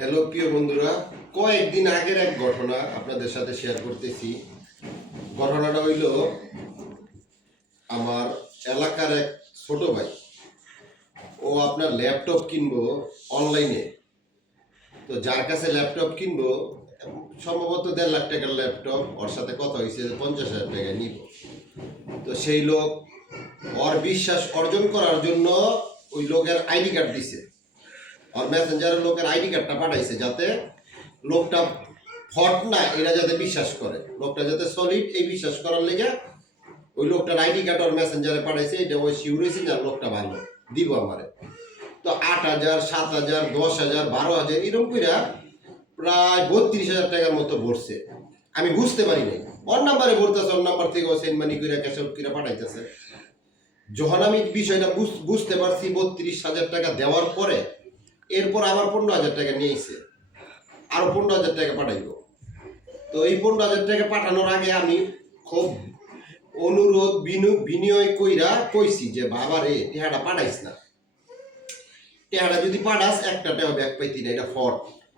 Hello প্রিয় বন্ধুরা, কয়েকদিন আগের এক ঘটনা আপনাদের সাথে শেয়ার করতেছি। ঘটনাটা হইল, আমার এলাকার এক ছোট ভাই, ও আপনার ল্যাপটপ কিনবো অনলাইনে। তো যার কাছে ল্যাপটপ কিনবো, সম্ভবত 1.5 লাখ টাকার ল্যাপটপ, ওর সাথে কথা হয়েছে 50,000 টাকা নিব। তো সেই লোক ওর বিশ্বাস অর্জন করার জন্য ওই লোকের আইডি কার্ড দিছে, আর মেসেঞ্জারের লোকের আইডি কার্ডটা পাঠাইছে, যাতে লোকটা ফট না, এরা যাতে বিশ্বাস করে, লোকটা যাতে সলিড, এই বিশ্বাস করার লেগে ওই লোকটার আইডি কার্ড আর মেসেঞ্জারে পাঠাইছে। এটা ওই শিওর হয়েছে যে লোকটা ভালো দিব আমারে। তো 8,000, 7,000, 10,000, 12,000 এরকম করে প্রায় 32,000 টাকার মতো ভরছে। আমি বুঝতে পারি নাই, ওর নাম্বারে ভরতেছে, ওর নাম্বার থেকে ও সেন্ড মানি করে ক্যাশ আউট করে পাঠাইতেছে। যখন আমি বিষয়টা বুঝতে পারছি 32,000 টাকা দেওয়ার পরে, এরপর আবার 15,000 টাকা নিয়েছে, আরো 15,000 টাকা পাঠাইব। তো এই 15,000 টাকা পাঠানোর আগে আমি খুব অনুরোধ বিনয় কইছি যে বাবা রে, টেহাটা পাঠাইস না, টেহাটা যদি পাঠাস একটা টাকা ব্যাক পাইতি না, এটা ফট।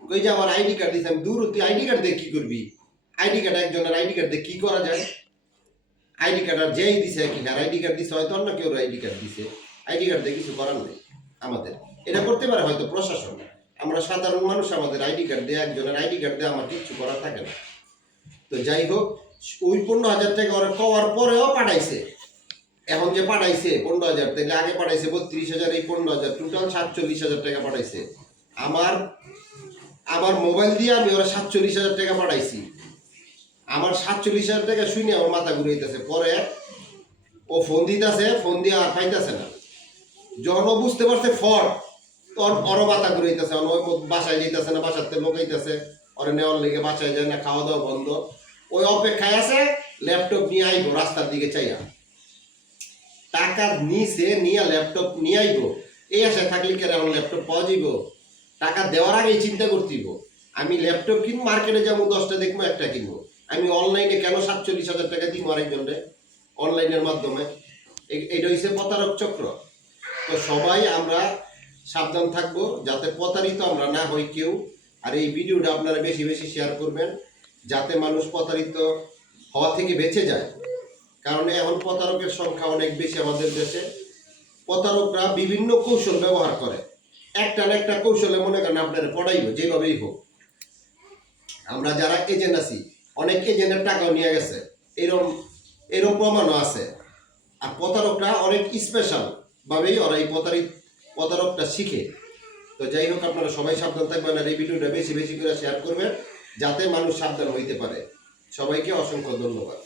কই যে আমার আইডি কার্ড দিছে। আমি দূর, তুই আইডি কার্ড দিয়ে কি করবি? আইডি কার্ড একজনের আইডি কার্ড দিয়ে কি করা যায়? আইডি কার্ড আর যেই দিছে কি, আর আইডি কার্ড দিছে হয়তো অন্য কেউ আইডি কার্ড দিছে, আইডি কার্ড দিয়ে কিছু করার নেই আমাদের। এটা করতে পারে হয়তো প্রশাসন, আমরা সাধারণ মানুষ, আমাদের আইডি কার্ড দিয়ে, একজনের আইডি কার্ড দিয়ে আমার কিচ্ছু করার থাকে না। তো যাই হোক, ওই 15,000 টাকা ওরা কওয়ার পরেও পাঠাইছে। এখন যে পাঠাইছে 15,000, তাহলে আগে পাঠাইছে 32,000, এই 15,000, টোটাল 47,000 টাকা পাঠাইছে। আমার মোবাইল দিয়ে আমি ওরা 47,000 টাকা পাঠাইছি। আমার 47,000 টাকা শুনে আমার মাথা ঘুরাইতেছে। পরে ও ফোন দিতেছে, ফোন দিয়ে আর পাইতেছে না। যখন ও বুঝতে পারছে ফট, তোর ওরও মাথা ঘুরাইতেছে, ওই বাসায় যেতেছে না, বাসাতে লোকাইতেছে, ওরা নেওয়ার লেগে বাসায় যায় না, খাওয়া দাওয়া বন্ধ। ওই অপেক্ষায় আছে ল্যাপটপ নিয়ে আইবো, রাস্তার দিকে চাইয়া টাকা নিছে, নিয়ে ল্যাপটপ নিয়ে আইবো। এই আশায় থাকলে কেন আমার ল্যাপটপ পাওয়া যাইব? টাকা দেওয়ার আগেই চিন্তা করতেইব। আমি ল্যাপটপ কিনবো, মার্কেটে যাবো, 10টা দেখবো, একটা কিনবো। আমি অনলাইনে কেন 47,000 টাকা দিব আরেকজনরে অনলাইনের মাধ্যমে? এটা হচ্ছে প্রতারক চক্র। তো সবাই আমরা সাবধান থাকবো, যাতে প্রতারিত আমরা না হই কেউ। আর এই ভিডিওটা আপনারা বেশি বেশি শেয়ার করবেন, যাতে মানুষ প্রতারিত হওয়া থেকে বেঁচে যায়। কারণ এখন প্রতারকের সংখ্যা অনেক বেশি আমাদের দেশে। প্রতারকরা বিভিন্ন কৌশল ব্যবহার করে, একটা না একটা কৌশলে মনে করেন আপনারা পড়াইব, যেভাবেই হোক। আমরা যারা এজেন্ট আছি, অনেক এজেন্টের টাকাও নিয়ে গেছে, এরকম প্রমাণও আছে। আর প্রতারকরা অনেক স্পেশাল ভাবেই ওরা এই প্রতারকটা শিখে। তো যাই হোক, আপনারা সবাই সাবধান থাকবেন, আর এই ভিডিওটা বেশি বেশি করে শেয়ার করবেন, যাতে মানুষ সাবধান হইতে পারে। সবাইকে অসংখ্য ধন্যবাদ।